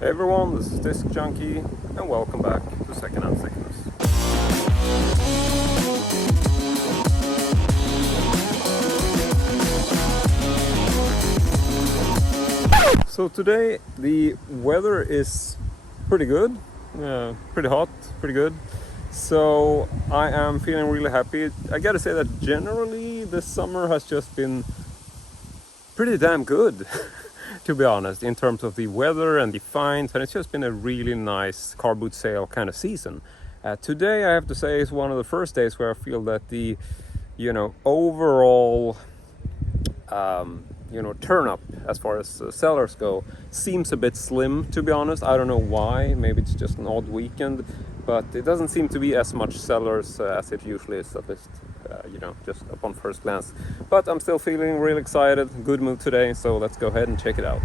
Hey everyone, this is Disc Junkie and welcome back to Secondhand Sickness. So today the weather is pretty good, pretty hot, pretty good. So I am feeling really happy. I gotta say that generally this summer has just been pretty damn good. To be honest, in terms of the weather and the finds, and it's just been a really nice car boot sale kind of season. Today, I have to say, is one of the first days where I feel that the, overall, turn up as far as sellers go seems a bit slim. To be honest, I don't know why. Maybe it's just an odd weekend, but it doesn't seem to be as much sellers as it usually is, at least. Just upon first glance. But I'm still feeling really excited, good mood today, so let's go ahead and check it out.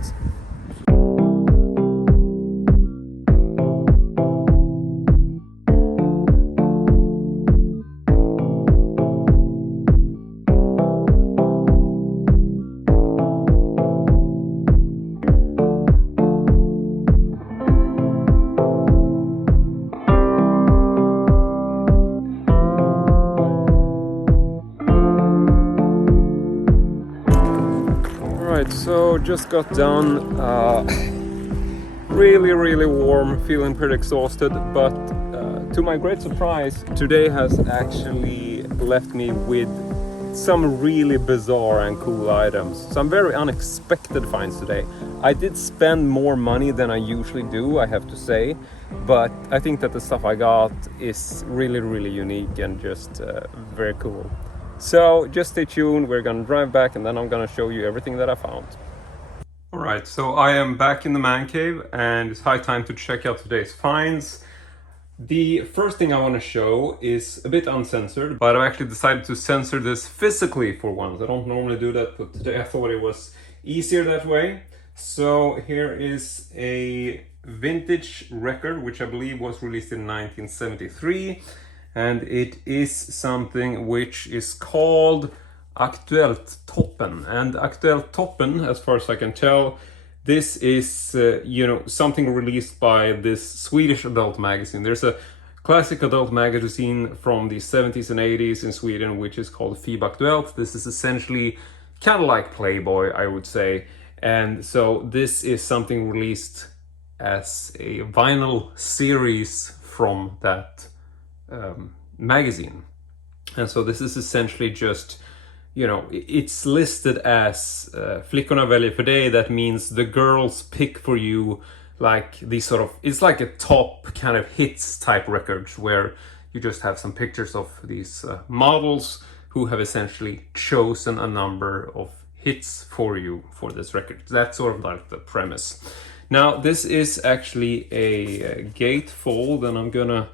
So just got done, really warm, feeling pretty exhausted, but to my great surprise, today has actually left me with some really bizarre and cool items. Some very unexpected finds today. I did spend more money than I usually do, I have to say, but I think that the stuff I got is really unique and just very cool. So just stay tuned, we're gonna drive back and then I'm gonna show you everything that I found. Alright, so I am back in the man cave and it's high time to check out today's finds. The first thing I want to show is a bit uncensored, but I've actually decided to censor this physically for once. I don't normally do that, but today I thought it was easier that way. So here is a vintage record, which I believe was released in 1973. And it is something which is called Aktuelt Toppen. And Aktuelt Toppen, as far as I can tell, this is, something released by this Swedish adult magazine. There's a classic adult magazine from the 70s and 80s in Sweden, which is called FIB Aktuelt. This is essentially kind of like Playboy, I would say. And so this is something released as a vinyl series from that magazine. And so this is essentially just, it's listed as Flickorna väljer för dig. That means the girls pick for you, like these sort of, it's like a top kind of hits type records where you just have some pictures of these models who have essentially chosen a number of hits for you for this record. That's sort of like the premise. Now this is actually a gatefold, and I'm gonna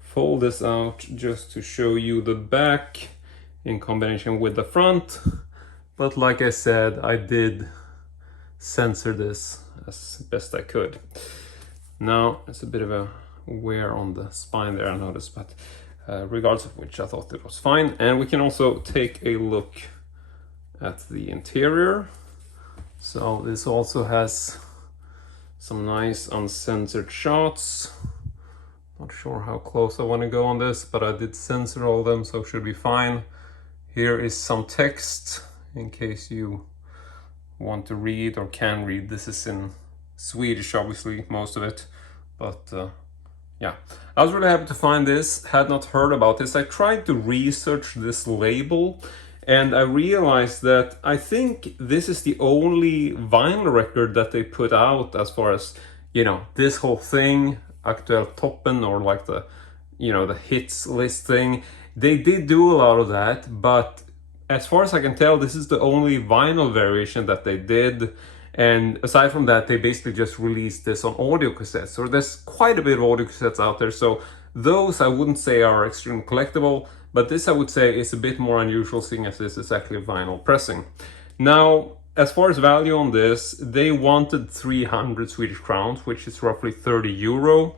fold this out just to show you the back in combination with the front. But like I said, I did censor this as best I could. Now it's a bit of a wear on the spine there, I noticed, but regardless of which, I thought it was fine. And we can also take a look at the interior. So this also has some nice uncensored shots. Not sure how close I want to go on this, but I did censor all of them, so it should be fine. Here is some text in case you want to read or can read. This is in Swedish, obviously, most of it. But yeah, I was really happy to find this. Had not heard about this. I tried to research this label and I realized that I think this is the only vinyl record that they put out as far as, this whole thing. Aktuelt Toppen, or like the hits list thing. They did do a lot of that, but as far as I can tell, this is the only vinyl variation that they did. And aside from that, they basically just released this on audio cassettes. So there's quite a bit of audio cassettes out there. So those I wouldn't say are extremely collectible, but this I would say is a bit more unusual, seeing as this is actually vinyl pressing. Now, as far as value on this, they wanted 300 Swedish crowns, which is roughly 30 euro.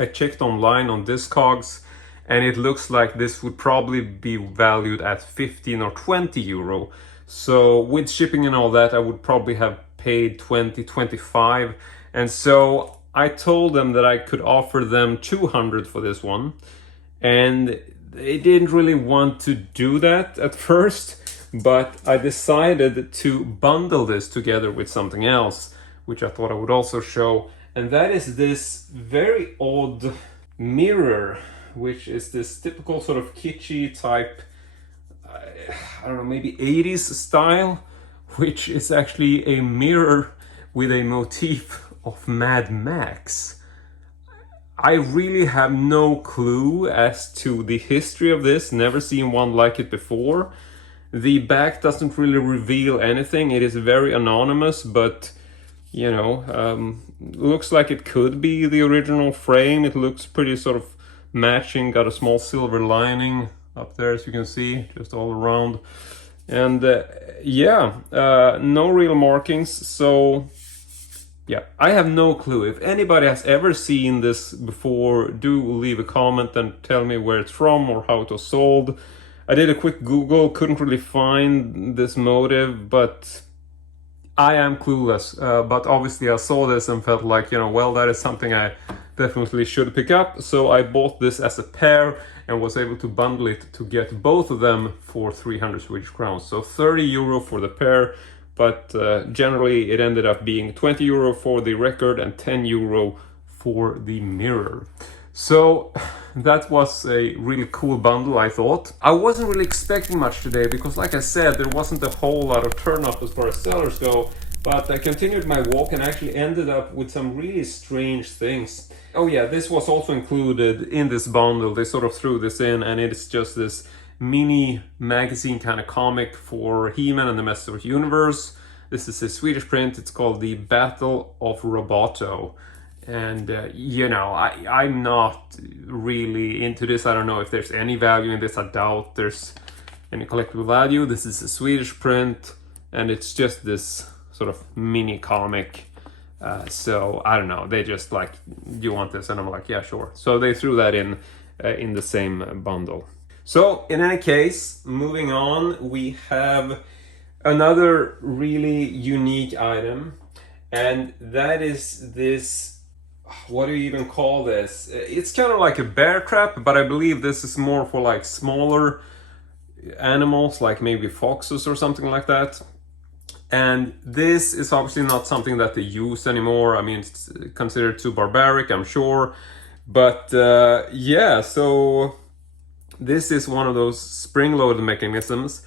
I checked online on Discogs, and it looks like this would probably be valued at 15 or 20 euro. So with shipping and all that, I would probably have paid 20, 25. And so I told them that I could offer them 200 for this one, and they didn't really want to do that at first, but I decided to bundle this together with something else, which I thought I would also show, and that is this very odd mirror, which is this typical sort of kitschy type, I don't know, maybe 80s style, which is actually a mirror with a motif of Mad Max. I really have no clue as to the history of this, never seen one like it before. The back doesn't really reveal anything, it is very anonymous, but you know, looks like it could be the original frame. It looks pretty sort of matching, got a small silver lining up there as you can see, just all around. And yeah, no real markings, so yeah, I have no clue. If anybody has ever seen this before, do leave a comment and tell me where it's from or how it was sold. I did a quick Google, couldn't really find this motive, but I am clueless. But obviously I saw this and felt like, you know, well, that is something I definitely should pick up. So I bought this as a pair and was able to bundle it to get both of them for 300 Swedish crowns. So 30 euro for the pair, but generally it ended up being 20 euro for the record and 10 euro for the mirror. So that was a really cool bundle, I thought. I wasn't really expecting much today because, like I said, there wasn't a whole lot of turn up as far as sellers go, but I continued my walk and actually ended up with some really strange things. Oh yeah, this was also included in this bundle. They sort of threw this in, and it's just this mini magazine kind of comic for He-Man and the Masters of the Universe. This is a Swedish print. It's called The Battle of Roboto. And you know, I'm not really into this. I don't know if there's any value in this. I doubt there's any collectible value. This is a Swedish print, and it's just this sort of mini comic. So I don't know, they just like, do you want this? And I'm like, yeah, sure. So they threw that in the same bundle. So in any case, moving on, we have another really unique item, and that is this, what do you even call this? It's kind of like a bear trap, but I believe this is more for like smaller animals, like maybe foxes or something like that. And this is obviously not something that they use anymore. I mean, it's considered too barbaric, I'm sure. But yeah, so this is one of those spring-loaded mechanisms.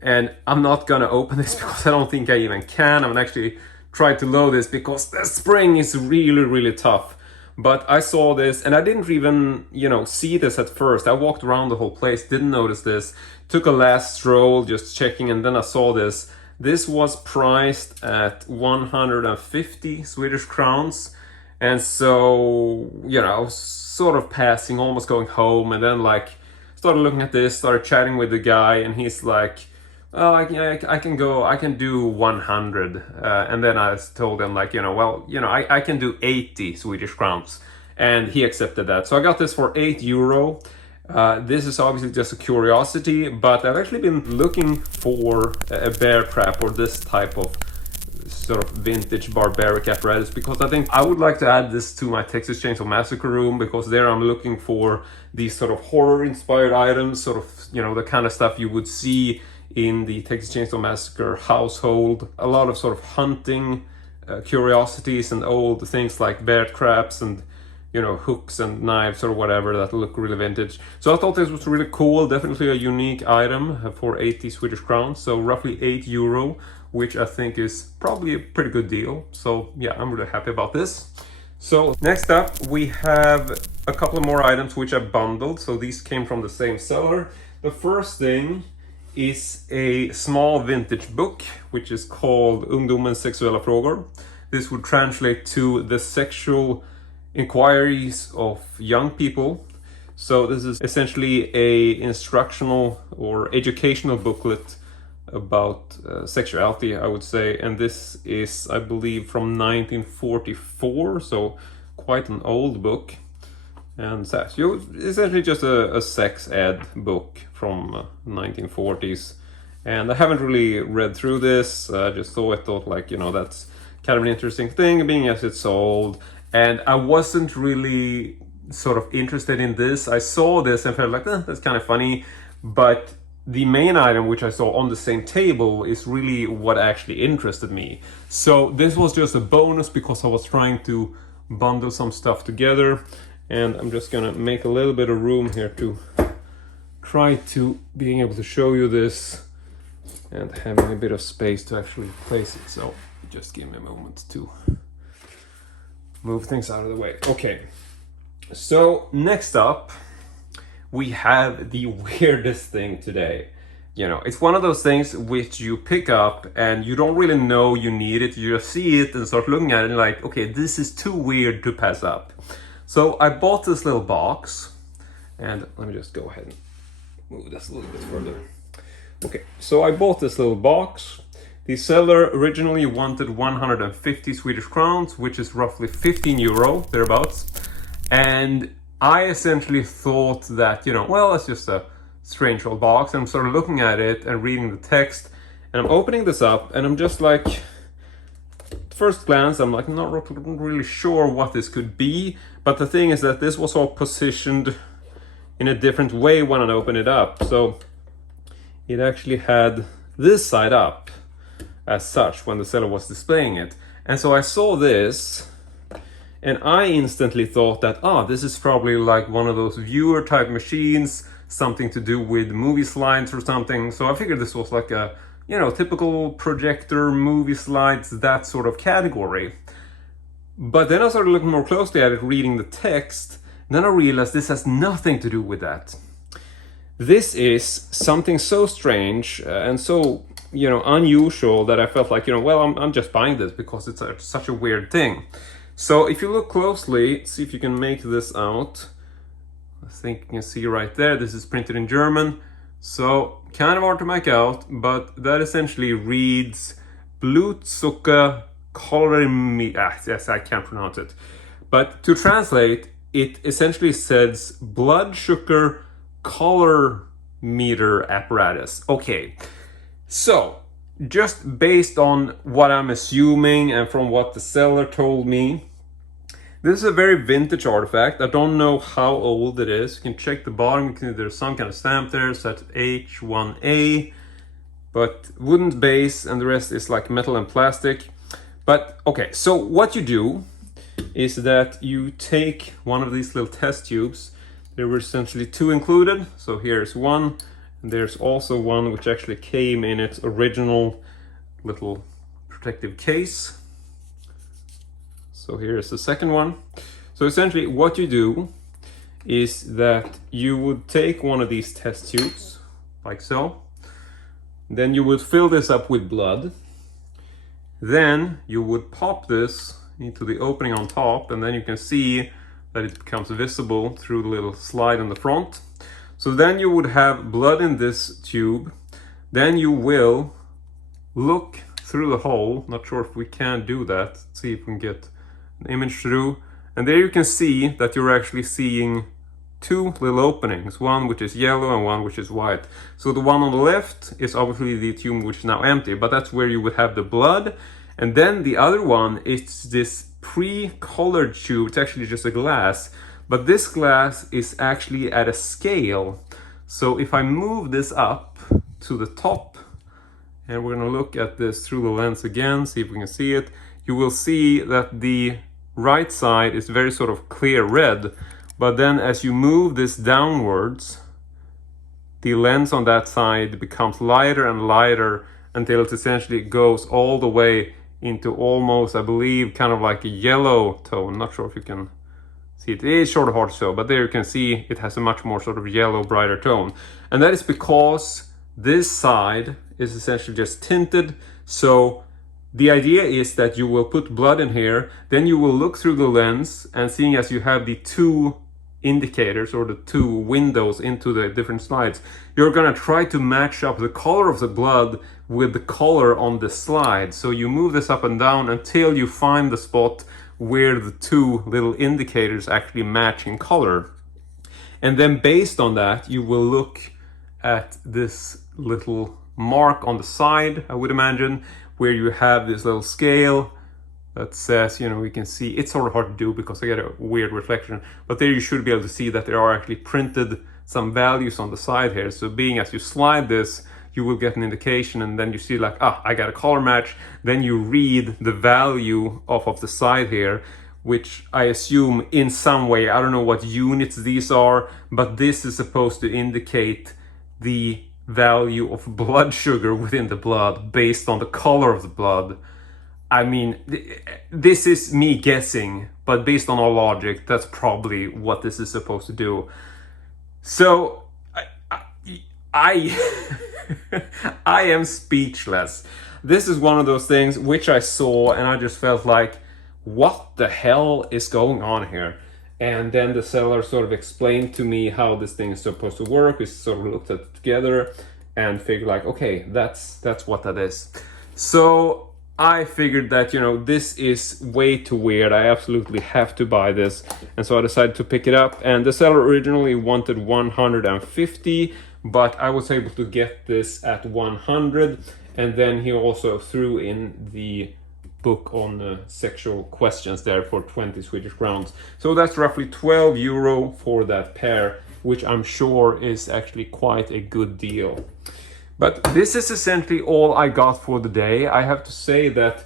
And I'm not gonna open this because I don't think I even can. I'm actually try to load this because the spring is really, really tough. But I saw this and I didn't even, you know, see this at first. I walked around the whole place, didn't notice this. Took a last stroll, just checking, and then I saw this. This was priced at 150 Swedish crowns. And so, you know, I was sort of passing, almost going home, and then like started looking at this, started chatting with the guy, and he's like, oh, I can do 100. And then I told him like, you know, well, you know, I can do 80 Swedish crowns. And he accepted that. So I got this for 8 euro. This is obviously just a curiosity, but I've actually been looking for a bear trap or this type of sort of vintage barbaric apparatus, because I think I would like to add this to my Texas Chainsaw Massacre room, because there I'm looking for these sort of horror inspired items, sort of, you know, the kind of stuff you would see in the Texas Chainsaw Massacre household. A lot of sort of hunting curiosities and old things like bear traps and, you know, hooks and knives or whatever that look really vintage. So I thought this was really cool, definitely a unique item for 80 Swedish crowns, so roughly 8 euro, which I think is probably a pretty good deal. So yeah, I'm really happy about this. So next up we have a couple of more items which I bundled, so these came from the same seller. The first thing is a small vintage book which is called Ungdomens sexuella frågor. This would translate to the sexual inquiries of young people. So this is essentially a instructional or educational booklet about sexuality, I would say, and this is, I believe, from 1944, so quite an old book. And so essentially just a sex ed book from 1940s. And I haven't really read through this. I just thought like, you know, that's kind of an interesting thing, being as it's sold. And I wasn't really sort of interested in this. I saw this and felt like, that's kind of funny. But the main item which I saw on the same table is really what actually interested me. So this was just a bonus because I was trying to bundle some stuff together. And I'm just gonna make a little bit of room here to try to being able to show you this and having a bit of space to actually place it. So just give me a moment to move things out of the way. Okay, so next up we have the weirdest thing today. You know, it's one of those things which you pick up and you don't really know you need it. You just see it and start looking at it and like, okay, this is too weird to pass up. So I bought this little box, and let me just go ahead and move this a little bit further. Okay, so I bought this little box. The seller originally wanted 150 Swedish crowns, which is roughly 15 euro, thereabouts. And I essentially thought that, you know, well, it's just a strange old box. I'm sort of looking at it and reading the text, and I'm opening this up, and I'm just like, first glance, I'm like, not really sure what this could be. But the thing is that this was all positioned in a different way when I opened it up. So it actually had this side up as such when the seller was displaying it. And so I saw this and I instantly thought that, this is probably like one of those viewer type machines, something to do with movie slides or something. So I figured this was like a, you know, typical projector, movie slides, that sort of category. But then I started looking more closely at it, reading the text. Then I realized this has nothing to do with that. This is something so strange and so, you know, unusual that I felt like, you know, well, I'm just buying this because it's such a weird thing. So if you look closely, see if you can make this out. I think you can see right there, this is printed in German. So kind of hard to make out, but that essentially reads Blutzucker Kolormeter. Yes, I can't pronounce it. But to translate, it essentially says blood sugar color meter apparatus. Okay, so just based on what I'm assuming and from what the seller told me, this is a very vintage artifact. I don't know how old it is. You can check the bottom. There's some kind of stamp there, set H1A, but wooden base, and the rest is like metal and plastic. But okay, so what you do is that you take one of these little test tubes. There were essentially two included. So here's one, and there's also one which actually came in its original little protective case. So here's the second one. So essentially what you do is that you would take one of these test tubes, like so. Then you would fill this up with blood. Then you would pop this into the opening on top, and then you can see that it becomes visible through the little slide on the front. So then you would have blood in this tube. Then you will look through the hole. Not sure if we can do that. Let's see if we can get an image through. And there you can see that you're actually seeing two little openings, one which is yellow and one which is white. So the one on the left is obviously the tube which is now empty, but that's where you would have the blood. And then the other one is this pre-colored tube. It's actually just a glass, but this glass is actually at a scale. So if I move this up to the top, and we're going to look at this through the lens again, see if we can see it, you will see that the right side is very sort of clear red, but then as you move this downwards, the lens on that side becomes lighter and lighter until it essentially goes all the way into almost, I believe, kind of like a yellow tone. Not sure if you can see it. It is sort of hard to show, but there you can see it has a much more sort of yellow, brighter tone. And that is because this side is essentially just tinted. So the idea is that you will put blood in here, then you will look through the lens, and seeing as you have the two indicators or the two windows into the different slides, you're going to try to match up the color of the blood with the color on the slide. So you move this up and down until you find the spot where the two little indicators actually match in color. And then based on that, you will look at this little mark on the side, I would imagine, where you have this little scale, that says, you know, we can see, it's sort of hard to do because I get a weird reflection, but there you should be able to see that there are actually printed some values on the side here. So being as you slide this, you will get an indication, and then you see like, I got a color match. Then you read the value off of the side here, which I assume in some way, I don't know what units these are, but this is supposed to indicate the value of blood sugar within the blood based on the color of the blood. I mean, this is me guessing, but based on our logic, that's probably what this is supposed to do. So I I am speechless. This is one of those things which I saw and I just felt like, what the hell is going on here? And then the seller sort of explained to me how this thing is supposed to work. We sort of looked at it together and figured like, okay, that's what that is. So I figured that, you know, this is way too weird. I absolutely have to buy this. And so I decided to pick it up. And the seller originally wanted 150, but I was able to get this at 100. And then he also threw in the book on sexual questions there for 20 Swedish crowns. So that's roughly 12 euro for that pair, which I'm sure is actually quite a good deal. But this is essentially all I got for the day. I have to say that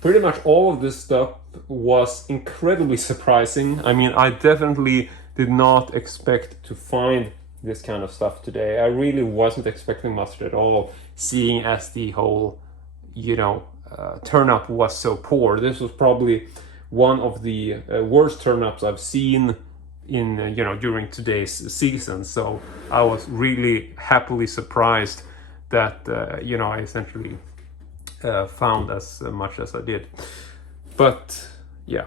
pretty much all of this stuff was incredibly surprising. I mean, I definitely did not expect to find this kind of stuff today. I really wasn't expecting much at all, seeing as the whole, you know, turn-up was so poor. This was probably one of the worst turn-ups I've seen in you know, during today's season. So I was really happily surprised that you know, I essentially found as much as I did. But yeah,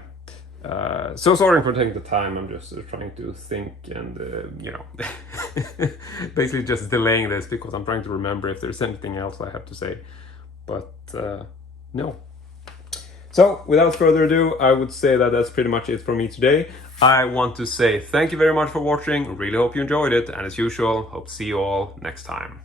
so sorry for taking the time. I'm just trying to think and you know, basically just delaying this because I'm trying to remember if there's anything else I have to say. But no. So without further ado, I would say that that's pretty much it for me today. I want to say thank you very much for watching. Really hope you enjoyed it. And as usual, hope to see you all next time.